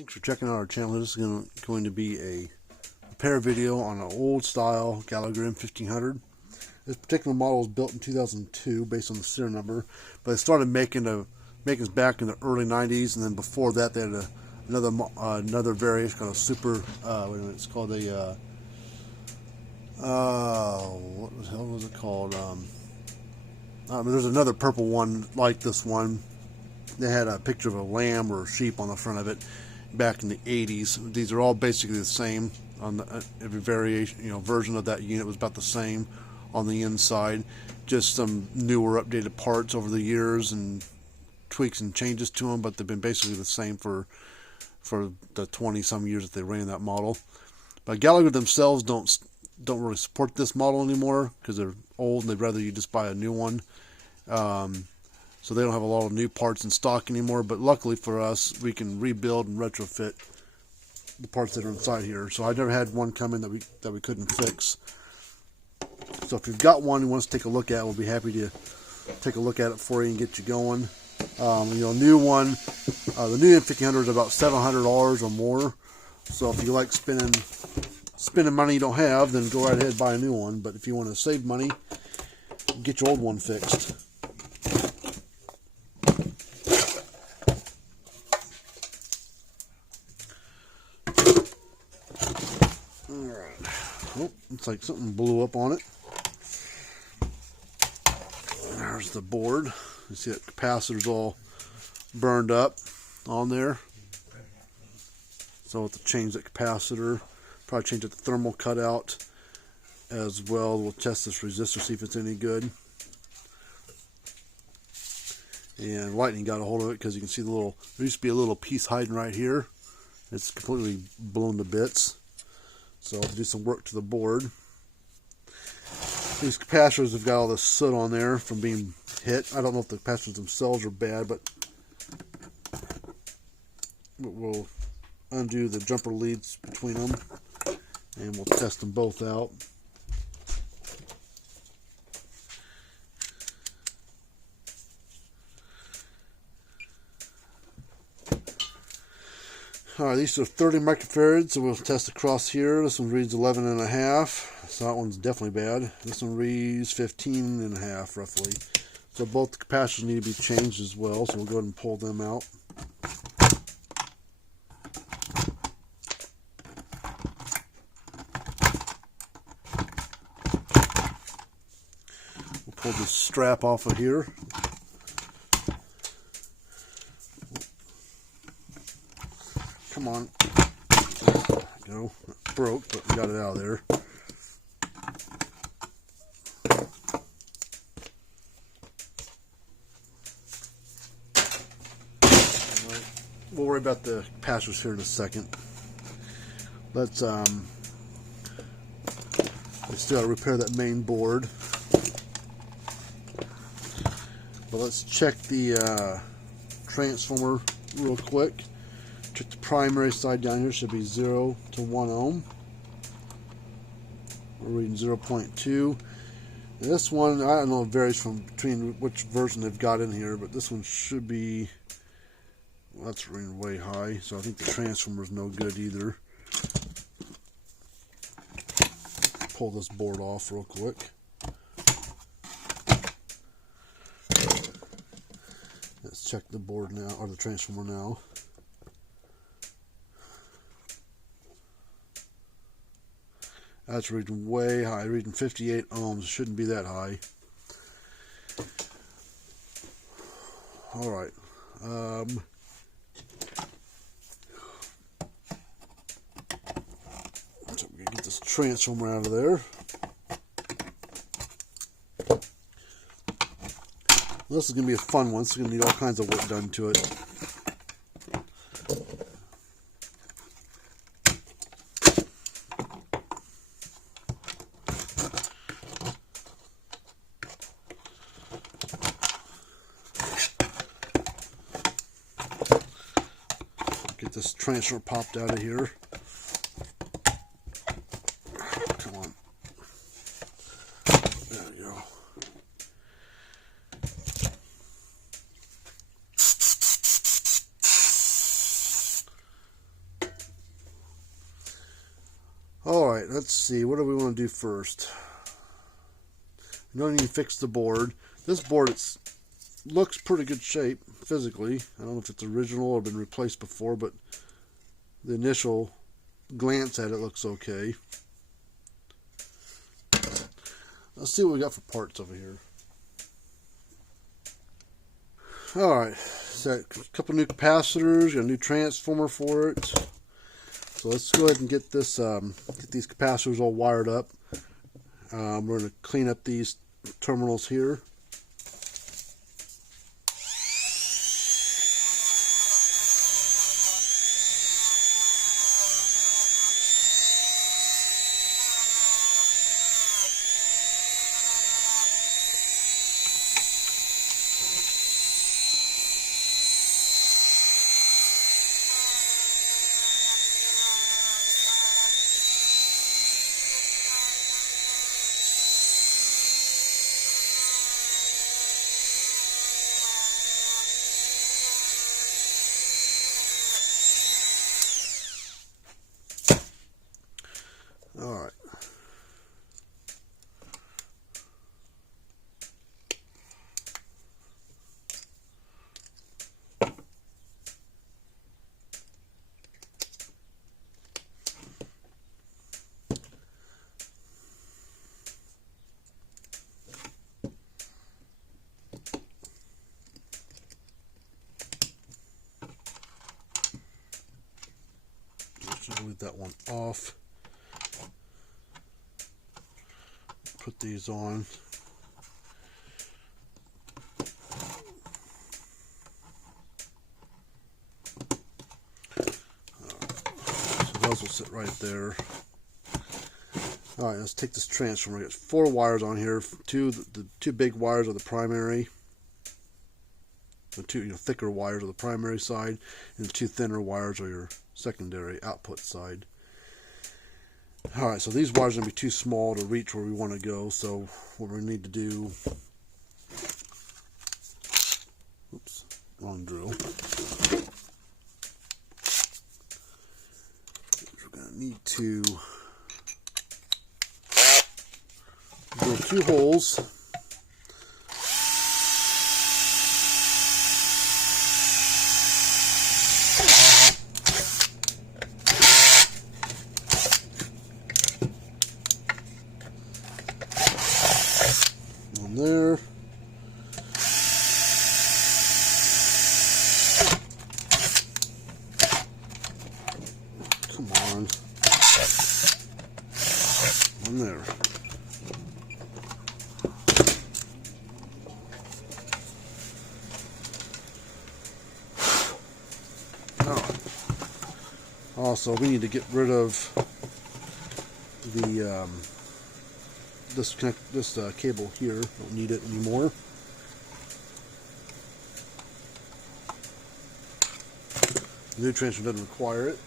Thanks for checking out our channel. This is going to be a repair video on an old style Gallagher M1500. This particular model was built in 2002 based on the serial number, but they started making this back in the early 90s, and then before that they had another variation called a super, wait a minute, it's called a, what the hell was it called? There's another purple one like this one. They had a picture of a lamb or a sheep on the front of it back in the 80s. These are all basically the same on every variation, version of that unit was about the same on the inside. Just some newer, updated parts over the years and tweaks and changes to them, but they've been basically the same for the 20-some years that they ran that model. But Gallagher themselves don't really support this model anymore because they're old and they'd rather you just buy a new one. So they don't have a lot of new parts in stock anymore, but luckily for us, we can rebuild and retrofit the parts that are inside here. So I never had one come in that we couldn't fix. So if you've got one you want us to take a look at, we'll be happy to take a look at it for you and get you going. New one, the new M1500 is about $700 or more. So if you like spending money you don't have, then go right ahead and buy a new one. But if you want to save money, get your old one fixed. Alright. Oh, looks like something blew up on it. There's the board. You see that capacitor's all burned up on there. So we'll have to change that capacitor. Probably change the thermal cutout as well. We'll test this resistor, see if it's any good. And lightning got a hold of it because you can see there used to be a little piece hiding right here. It's completely blown to bits. So I'll do some work to the board. These capacitors have got all this soot on there from being hit. I don't know if the capacitors themselves are bad, but we'll undo the jumper leads between them and we'll test them both out. Alright, these are 30 microfarads, so we'll test across here. This one reads 11.5, so that one's definitely bad. This one reads 15.5 roughly. So both the capacitors need to be changed as well, so we'll go ahead and pull them out. We'll pull this strap off of here. Come on. There we go. It broke, but we got it out of there. Right. We'll worry about the capacitors here in a second. Let's still gotta repair that main board. But let's check the transformer real quick. Check the primary side down here, should be 0 to 1 ohm. We're reading 0.2. This one, I don't know, it varies between which version they've got in here, but this one should be, well, that's reading way high, so I think the transformer's no good either. Pull this board off real quick. Let's check the board now, or the transformer now. That's reading way high, reading 58 ohms. Shouldn't be that high. Alright. So we're going to get this transformer out of there. This is going to be a fun one. It's going to need all kinds of work done to it. Get this transformer popped out of here. Come on. There we go. Alright, let's see. What do we want to do first? We don't need to fix the board. This board looks pretty good shape physically. I don't know if it's original or been replaced before, but the initial glance at it looks okay. Let's see what we got for parts over here. Alright, so a couple new capacitors, got a new transformer for it. So let's go ahead and get this, get these capacitors all wired up. We're going to clean up these terminals here. Alright. Let's leave that one off. Put these on. So those will sit right there. Alright, let's take this transformer. Got 4 wires on here. The two big wires are the primary. The two thicker wires are the primary side, and the 2 thinner wires are your secondary output side. Alright, so these wires are going to be too small to reach where we want to go, so what we need to do... Oops, wrong drill. We're going to need to drill 2 holes. There. Come on. One there. Alright. Also, we need to get rid of the this cable here. Don't need it anymore. The new transfer doesn't require it,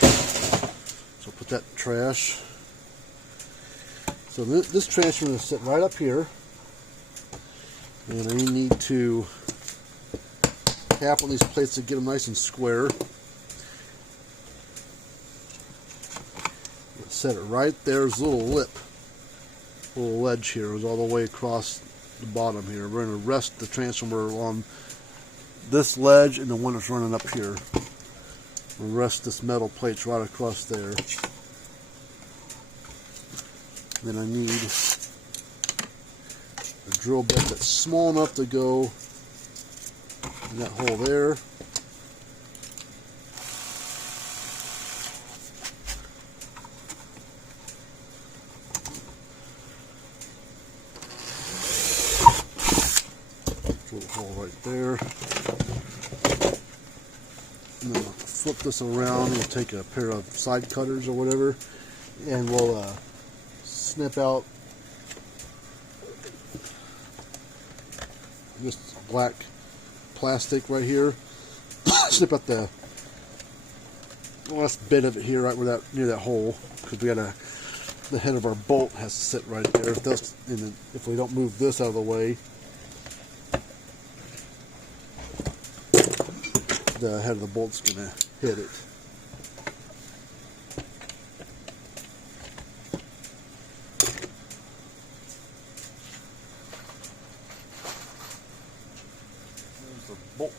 so put that in the trash. So this transfer is sit right up here, and I need to tap on these plates to get them nice and square. Set it right there. There's a little lip. Little ledge here is all the way across the bottom here. We're going to rest the transformer on this ledge and the one that's running up here. We'll rest this metal plate right across there. Then I need a drill bit that's small enough to go in that hole there. Little hole right there. And then I'll flip this around. We'll take a pair of side cutters or whatever, and we'll snip out this black plastic right here. Snip out the last bit of it here, right where that near that hole, because we got the head of our bolt has to sit right there. If we don't move this out of the way, the head of the bolt's gonna hit it.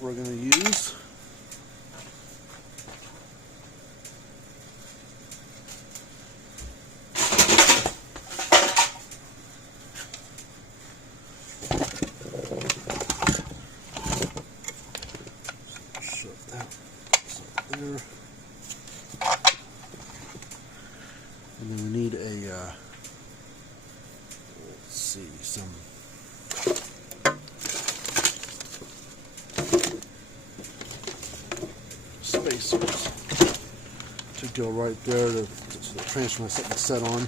we're going to use. Shove that there. And then we need a, let's see, some spacers to go right there to the transfer something set on.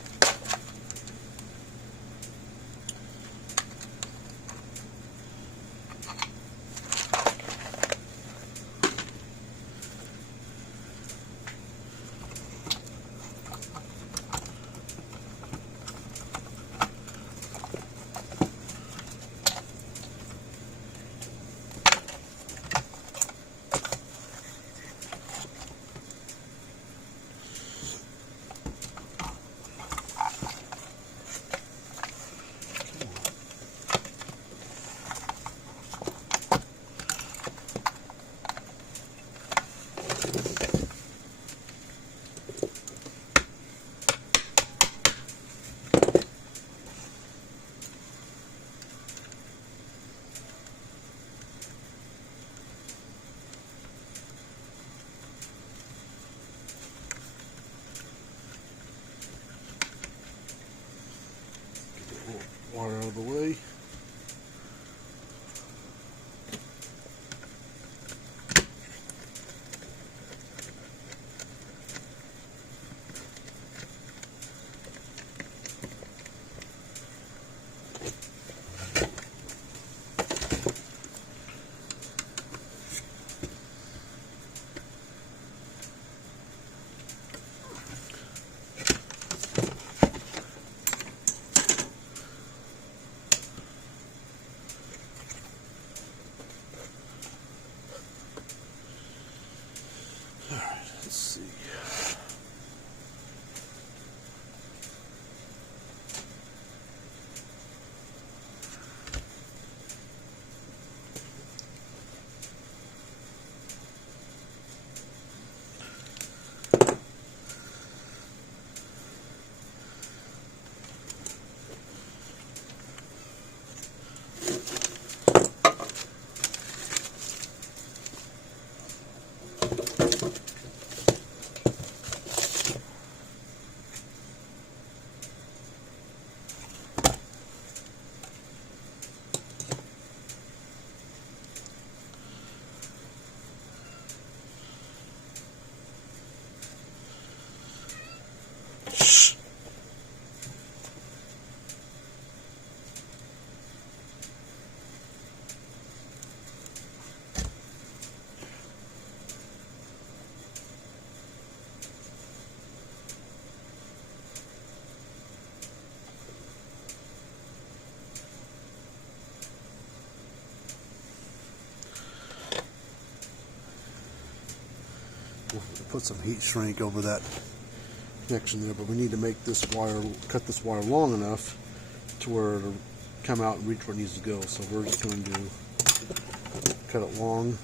Wire out of the way. Let's see. We'll put some heat shrink over that connection there, but we need to make this wire, cut this wire long enough to where it'll come out and reach where it needs to go. So we're just going to cut it long.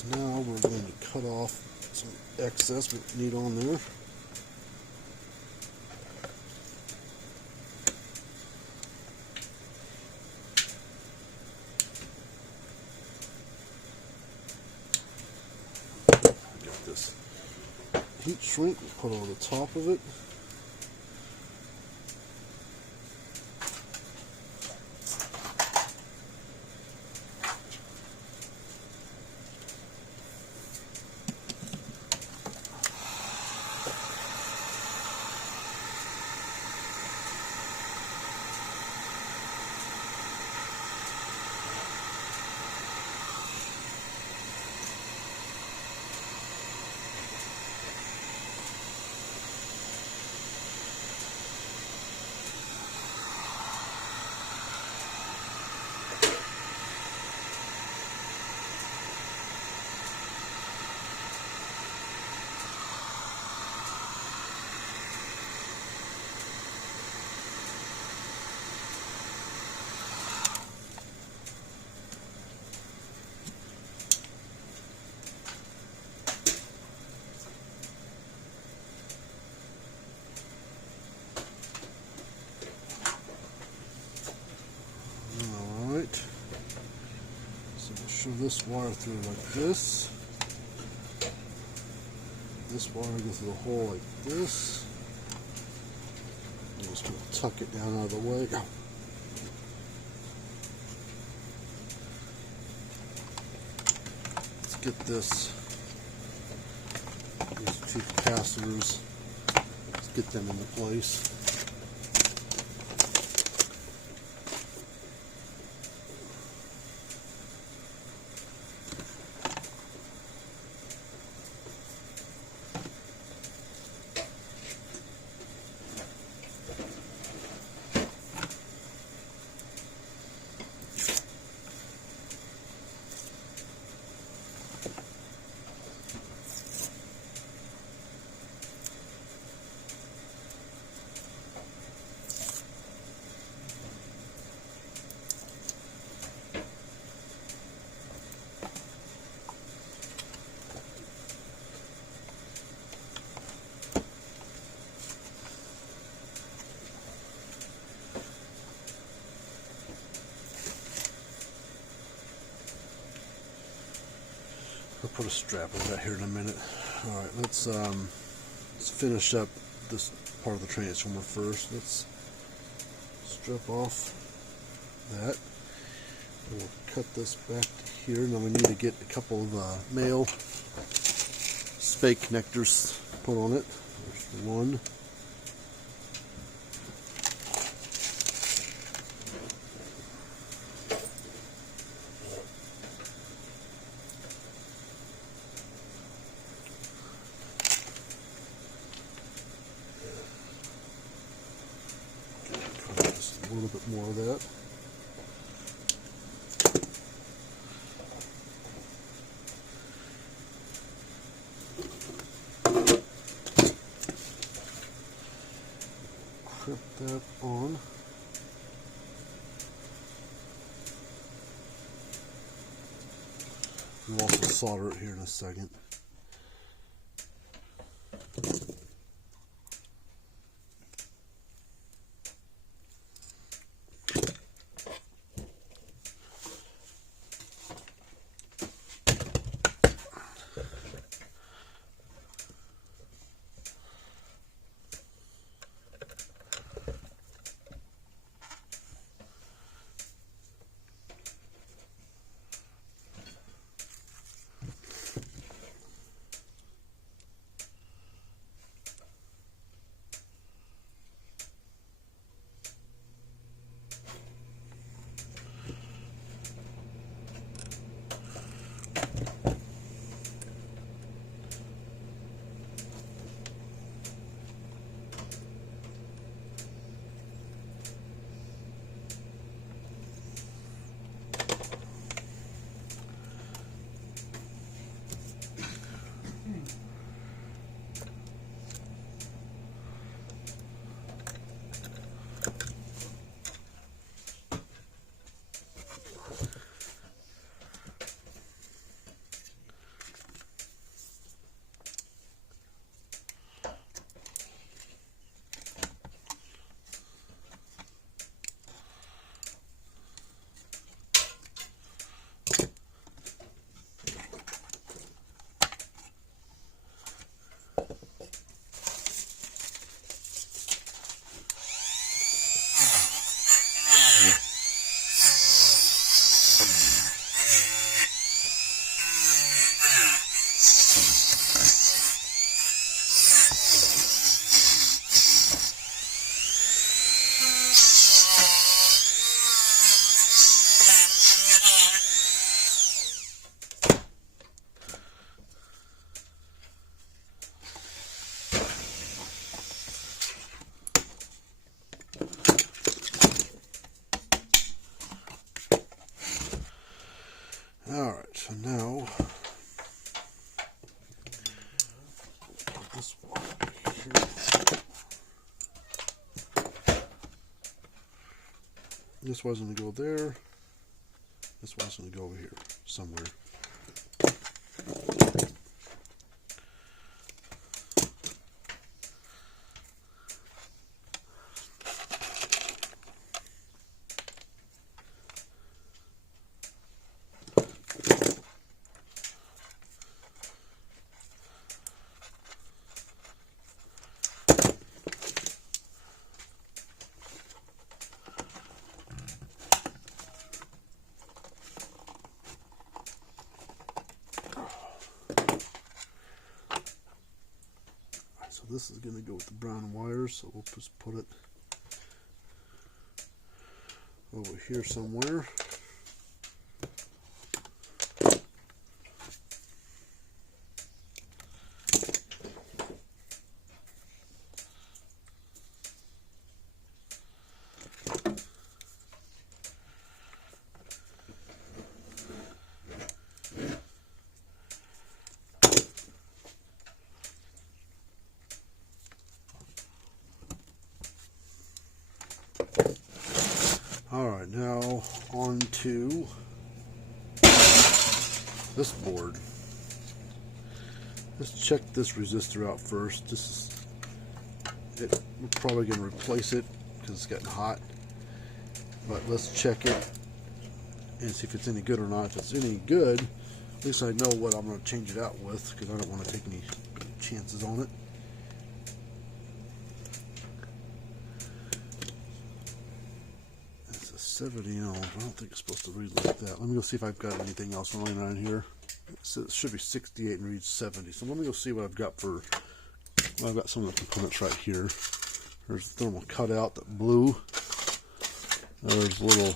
So now we're going to cut off some excess we need on there. Got this heat shrink, we'll put on the top of it. So we'll shove this wire through like this. This wire goes through the hole like this. And just gonna tuck it down out of the way. Let's get these two capacitors. Let's get them into place. I'll put a strap on that here in a minute. Alright, let's finish up this part of the transformer first. Let's strip off that. We'll cut this back to here. Now we need to get a couple of male spake connectors put on it. There's one. A little bit more of that. Clip that on. We'll also solder it here in a second. Alright, so now put this one here. This one's going to go there. This one's going to go over here somewhere. So this is going to go with the brown wires, so we'll just put it over here somewhere. Alright, now on to this board. Let's check this resistor out first. We're probably going to replace it because it's getting hot. But let's check it and see if it's any good or not. If it's any good, at least I know what I'm going to change it out with, because I don't want to take any chances on it. It's a 70 ohm. I don't think it's supposed to read like that. Let me go see if I've got anything else lying around here. It should be 68 and reads 70. So let me go see what I've got for. Well, I've got some of the components right here. There's a thermal cutout that blew. There's a little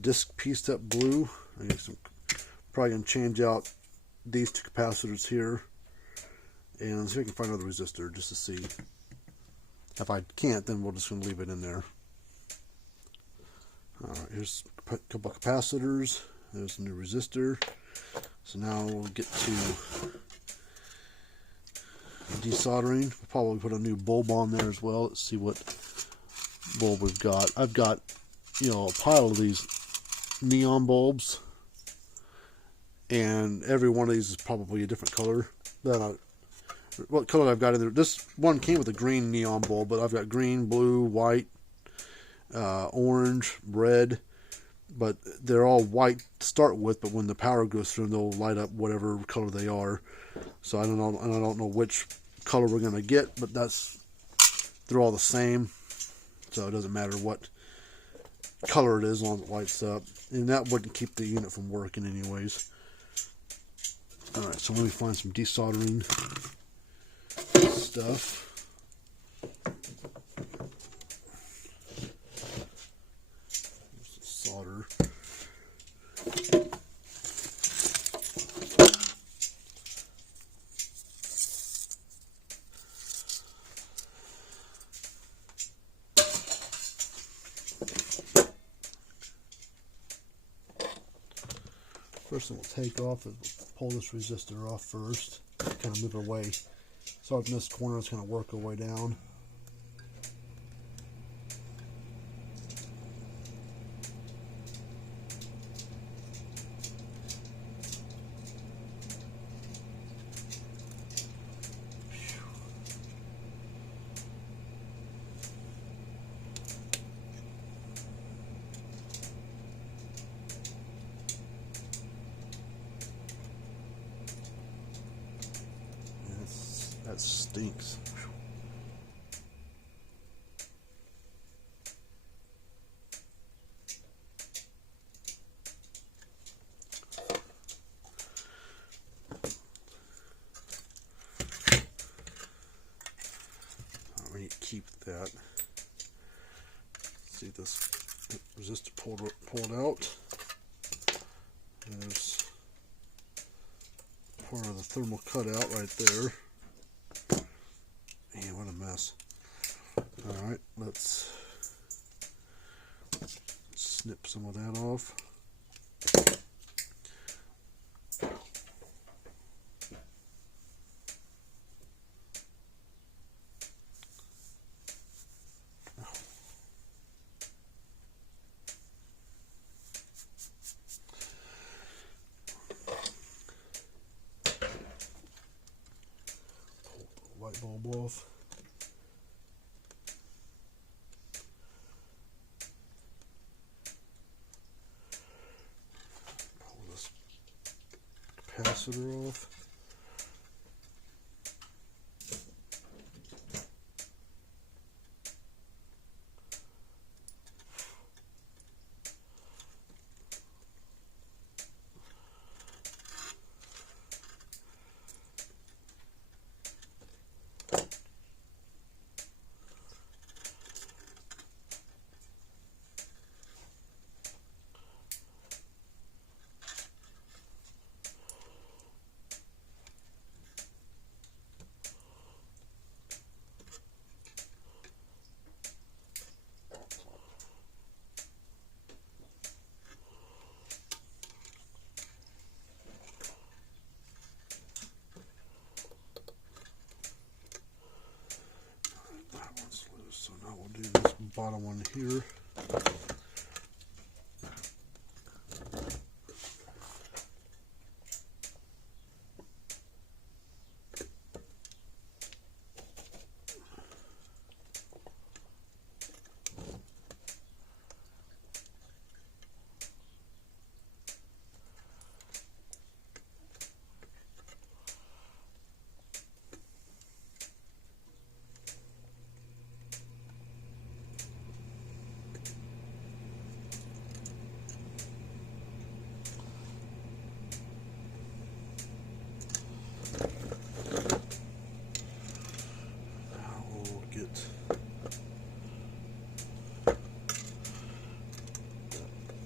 disc piece that blew. Probably going to change out these two capacitors here. And let's see if I can find another resistor just to see. If I can't, then we're just going to leave it in there. Alright, here's a couple of capacitors. There's a new resistor. So now we'll get to desoldering. We'll probably put a new bulb on there as well. Let's see what bulb we've got. I've got, a pile of these neon bulbs, and every one of these is probably a different color. What color I've got in there? This one came with a green neon bulb, but I've got green, blue, white, orange, red. But they're all white to start with, but when the power goes through, they'll light up whatever color they are. So I don't know, and I don't know which color we're going to get, but they're all the same. So it doesn't matter what color it is, as long as it lights up. And that wouldn't keep the unit from working anyways. Alright, so let me find some desoldering stuff. Solder. First thing we'll take off is we'll pull this resistor off first. Kind of move it away. Start in this corner, it's going to work our way down. That stinks. We need to keep that. See this resistor pulled out. There's part of the thermal cutout right there. Man, what a mess. Alright, let's snip some of that off. off. Pull this capacitor off. So now we'll do this bottom one here.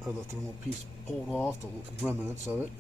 Other thermal piece pulled off, the remnants of it.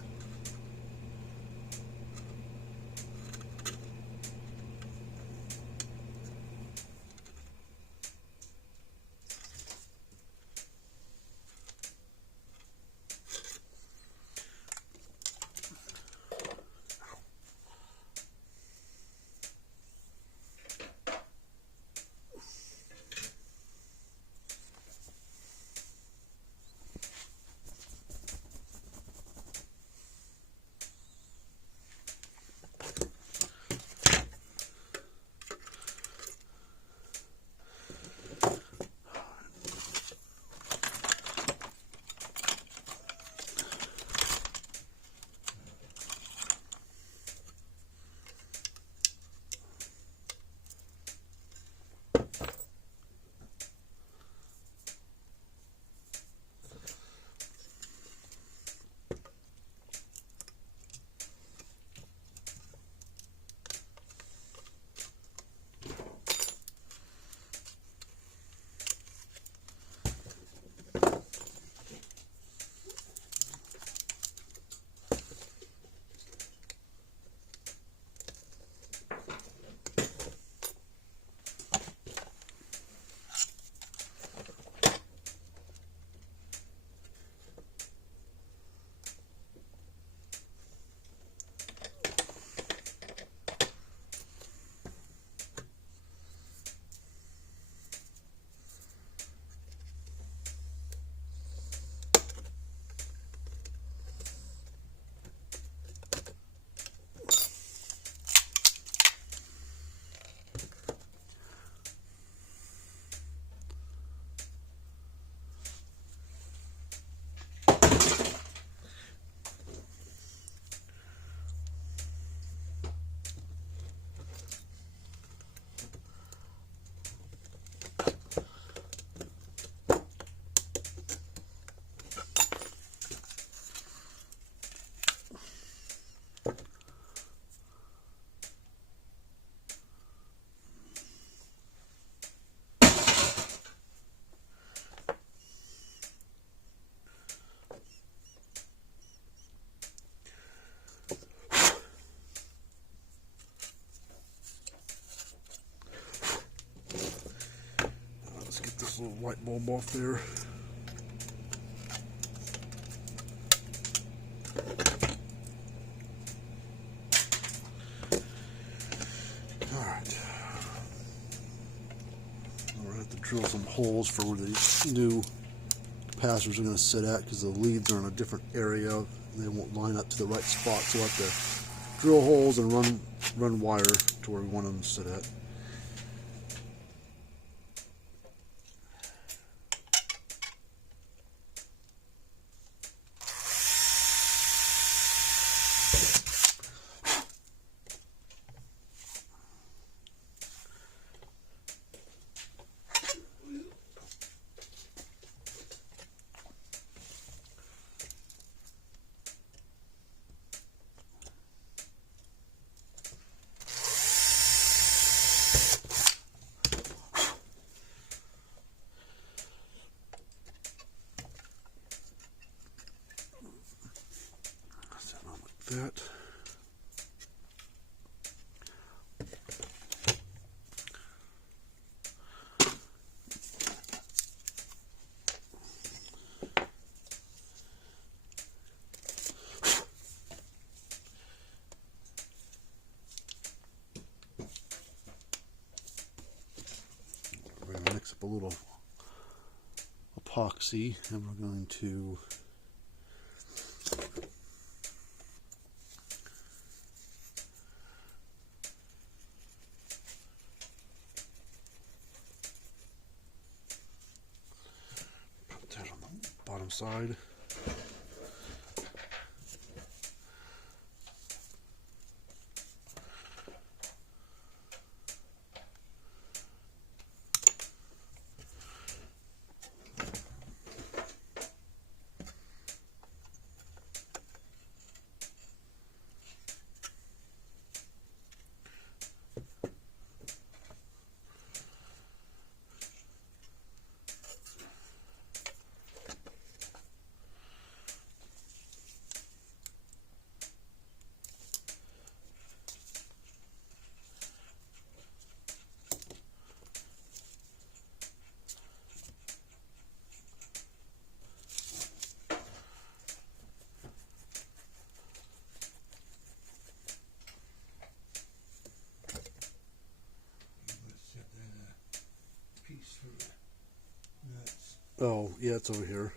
This little light bulb off there. Alright. We're going to have to drill some holes for where these new capacitors are going to sit at, because the leads are in a different area and they won't line up to the right spot. So we'll have to drill holes and run wire to where we want them to sit at. that. We're going to mix up a little epoxy, and we're going to put that on the bottom side. Oh, yeah, it's over here.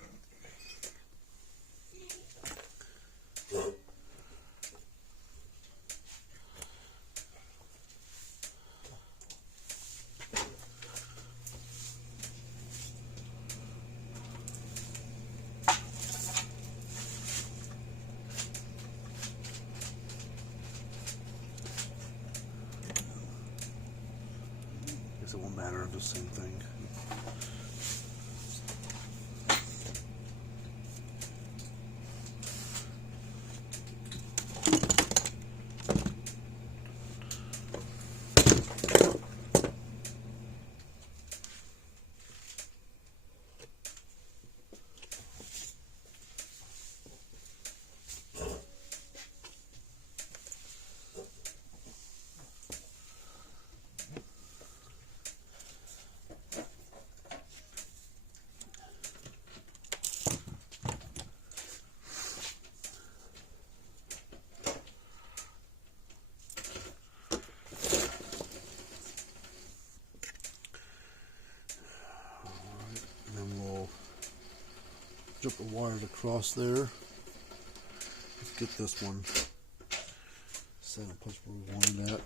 Guess it won't matter, the same thing. Jump the wires across there. Let's get this one set in place where we want it at.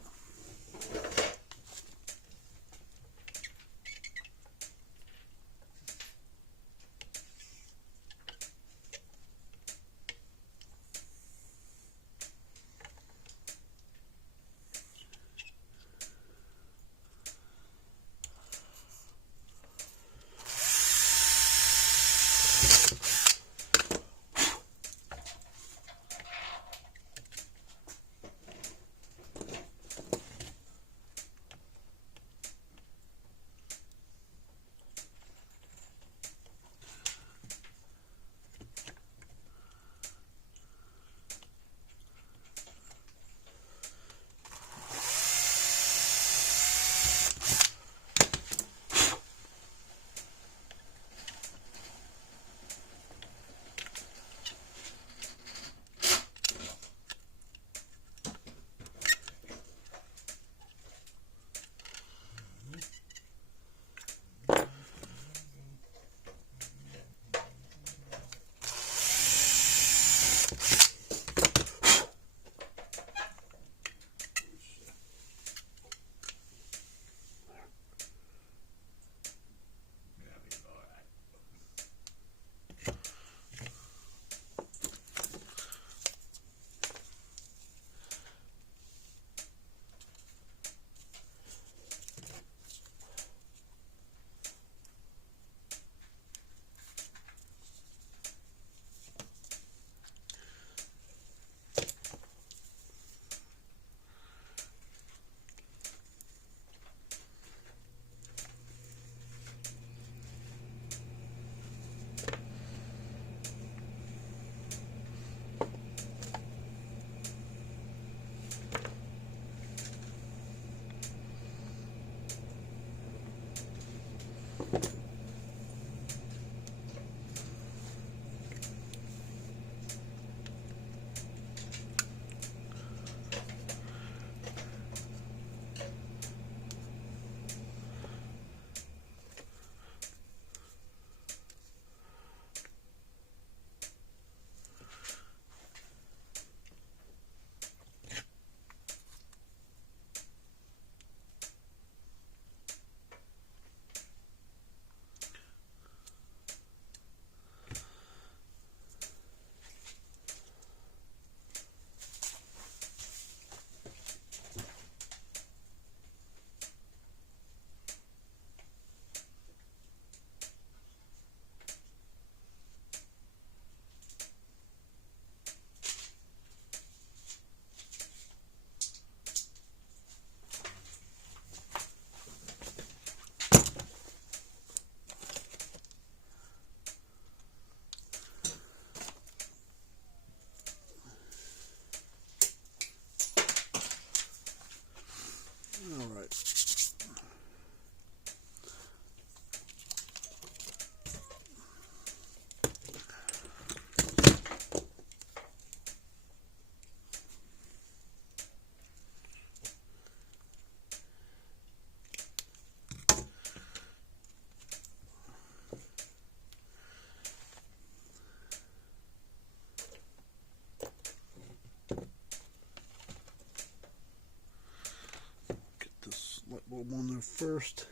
them on there first.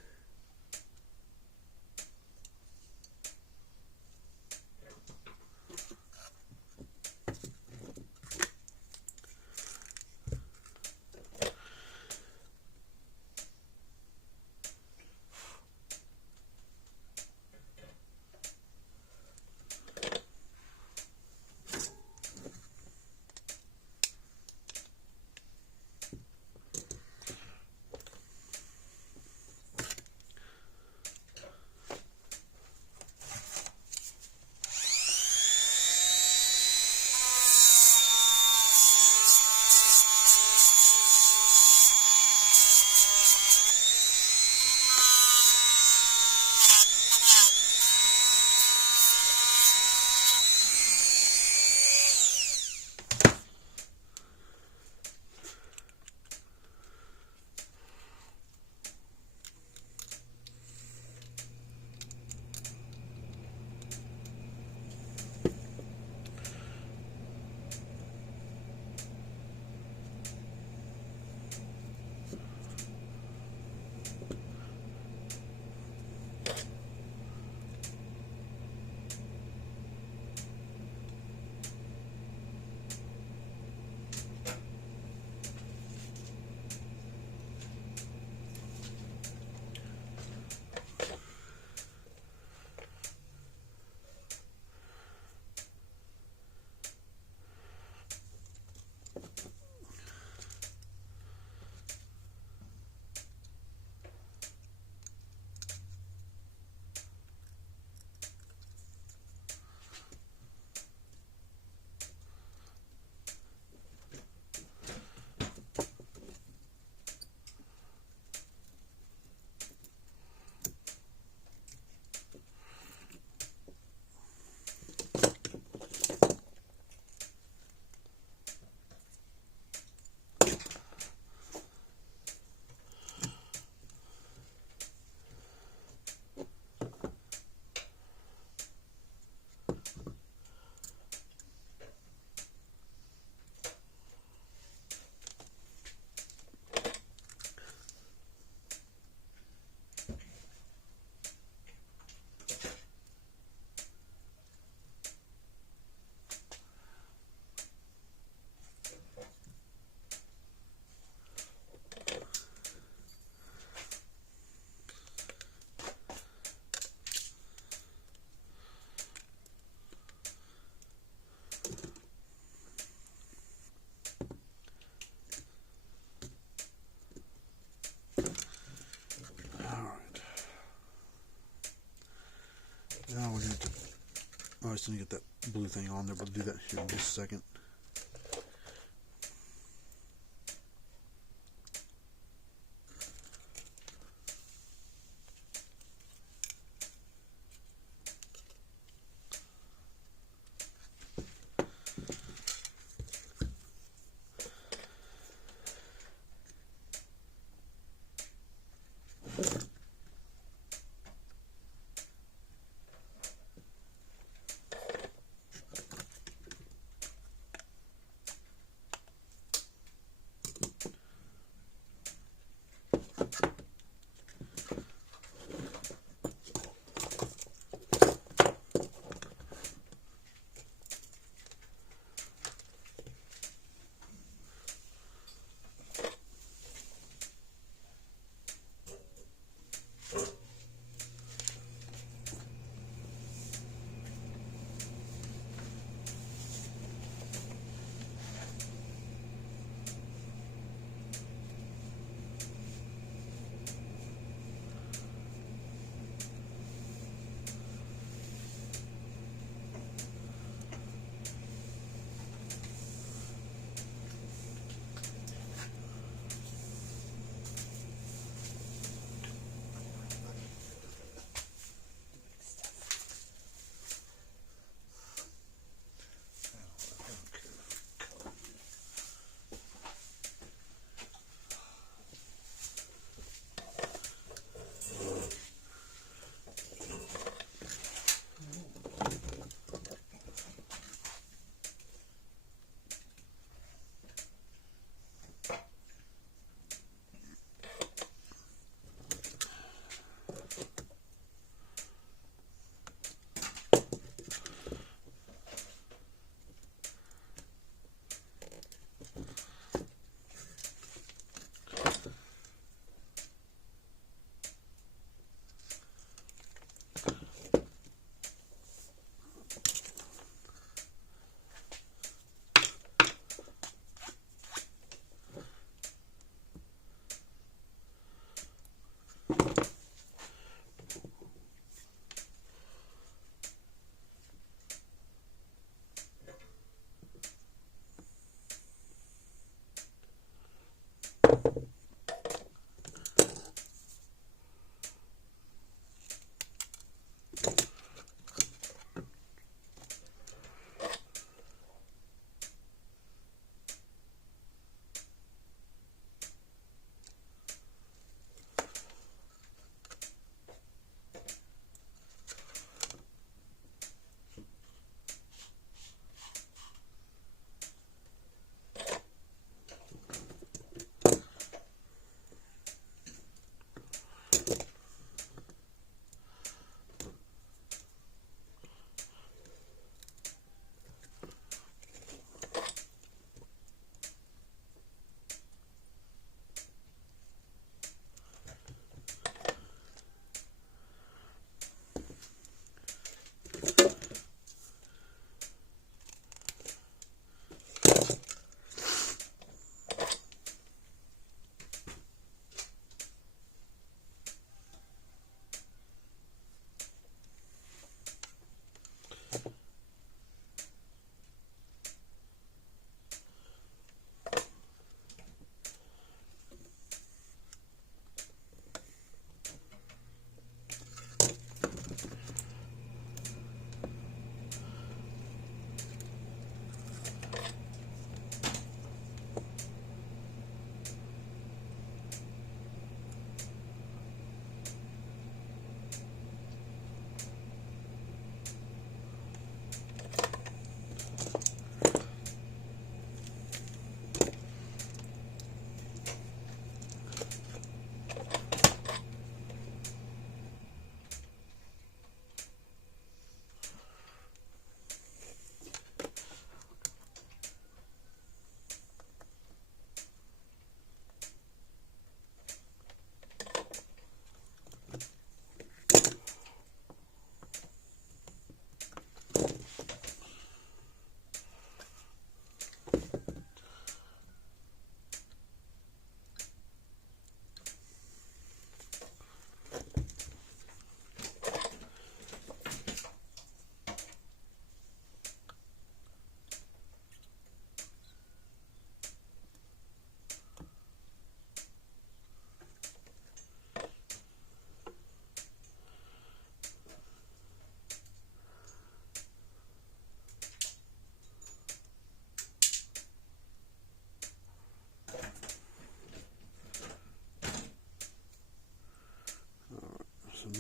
Now we need to, I still need to get that blue thing on there, but I'll do that here in just a second.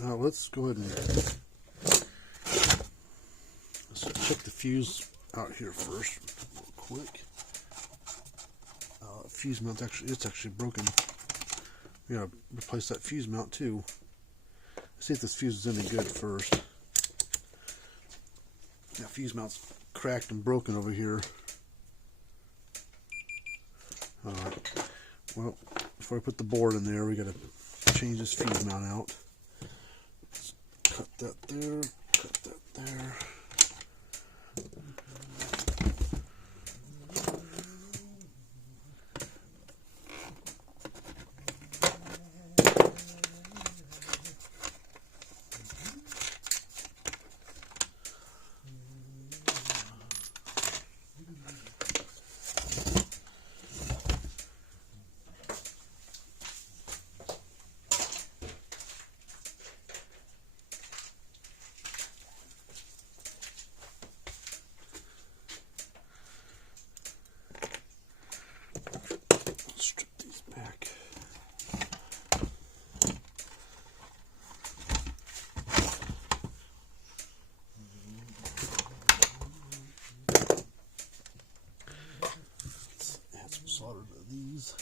Now let's go ahead and let's check the fuse out here first, real quick. Fuse mount it's actually broken. We gotta replace that fuse mount too. Let's see if this fuse is any good first. That fuse mount's cracked and broken over here. Alright. Well, before I put the board in there, we gotta change this fuse mount out. Let's cut that there, cut that there. Strip these back. Let's add some solder to these.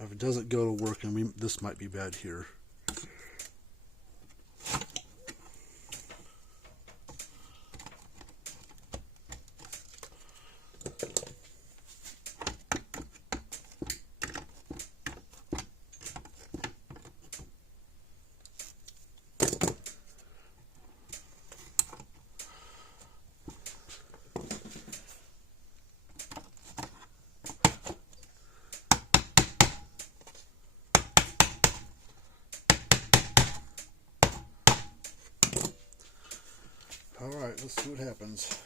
If it doesn't go to work, and this might be bad here. Alright, let's see what happens.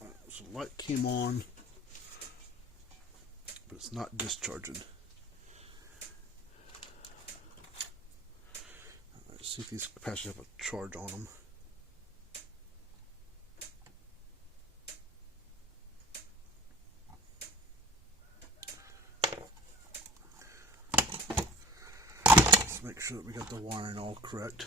Alright, so the light came on, but it's not discharging. Let's see if these capacitors have a charge on them. Make sure that we got the wiring all correct.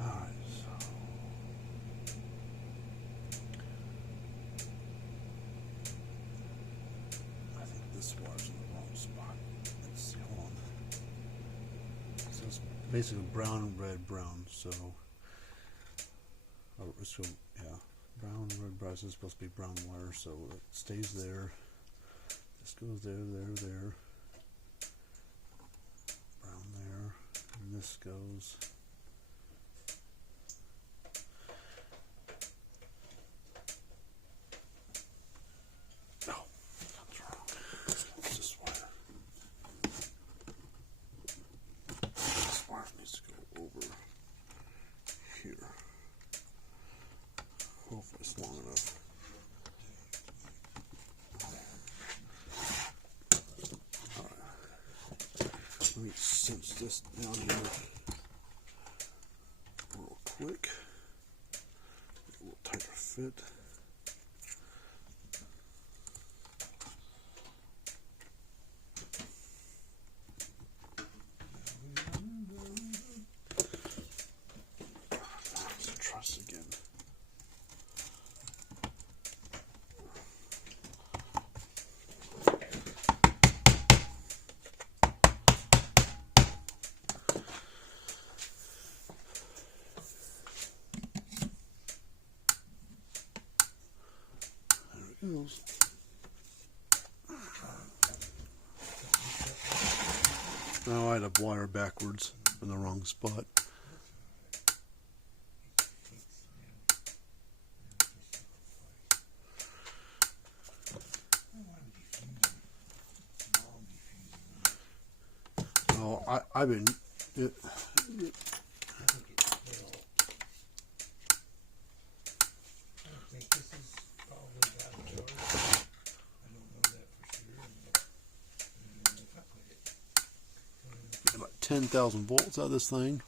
Alright, so I think this wire's in the wrong spot. Let's see, hold on. basically brown, red, brown. So let's go, yeah, brown, red, brown. This is supposed to be brown wire, so it stays there. This goes there, there. Brown there, and this goes. Hopefully it's long enough. Alright. Let me cinch this down here real quick. Get a little tighter fit. Truss again. Goes. Now I had a wire backwards in the wrong spot. Oh, I've been. About 10,000 volts out of this thing.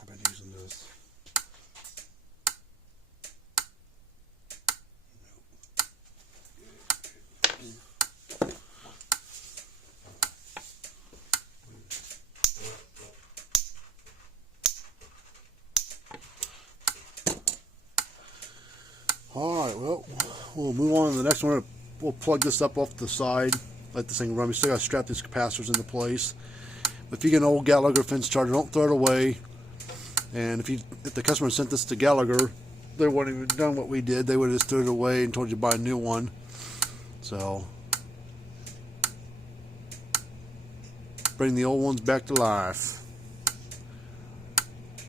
I've been using this. Alright, well, we'll move on to the next one. We'll plug this up off the side, let this thing run. We still got to strap these capacitors into place. But if you get an old Gallagher fence charger, don't throw it away. And if the customer sent this to Gallagher, they wouldn't even done what we did. They would have just threw it away and told you to buy a new one. So, bring the old ones back to life.